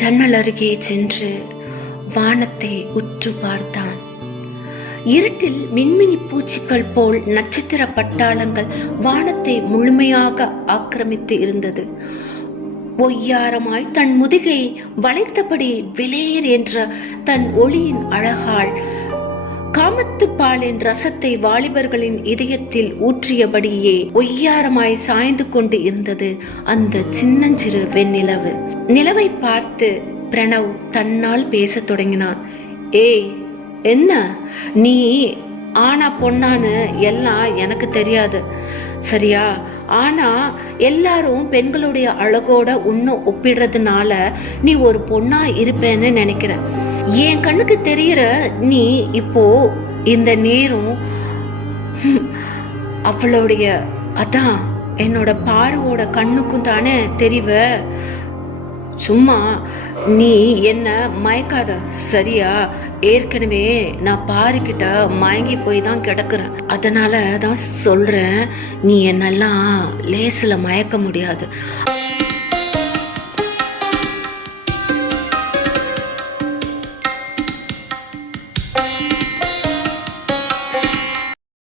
ஜன்னல் அருகே சென்று வானத்தை உற்று பார்த்தான். இருட்டில் மின்மினி பூச்சிகள் போல் நட்சத்திர பட்டாளங்கள் வானத்தை முழுமையாக ஆக்கிரமித்து இருந்தது. ஒய்யாரமாய் தன் முதுகை வளைத்தபடி விலேர் என்ற தன் ஒளியின் அழகால் காமத்து பாலின் ரசத்தை வாலிபர்களின் இதயத்தில் ஊற்றியபடியே ஒய்யாரமாய் சாய்ந்து கொண்டு இருந்தது அந்த சின்னஞ்சிறு வெண்ணிலவு. நிலவை பார்த்து பிரணவ் தன்னால் பேசத் தொடங்கினான். ஏய், என்ன நீ ஆனா பொண்ணான்னு எல்லாம் எனக்கு தெரியாது, சரியா? ஆனா எல்லாரும் பெண்களுடைய அழகோட இன்னும் ஒப்பிடுறதுனால நீ ஒரு பொண்ணா இருப்பேன்னு நினைக்கிறேன். என் கண்ணுக்கு தெரியற நீ இப்போ இந்த நேரம் அவளுடைய அதான் என்னோட பார்வோட கண்ணுக்கும் தானே தெரிவ. சும்மா நீ என்ன மயக்காத, சரியா? ஏற்கனவே நான் பாருக்கிட்ட மயங்கி போய் தான் கிடக்குறேன். அதனால தான் சொல்றேன், நீ என்னெல்லாம் லேசில் மயக்க முடியாது.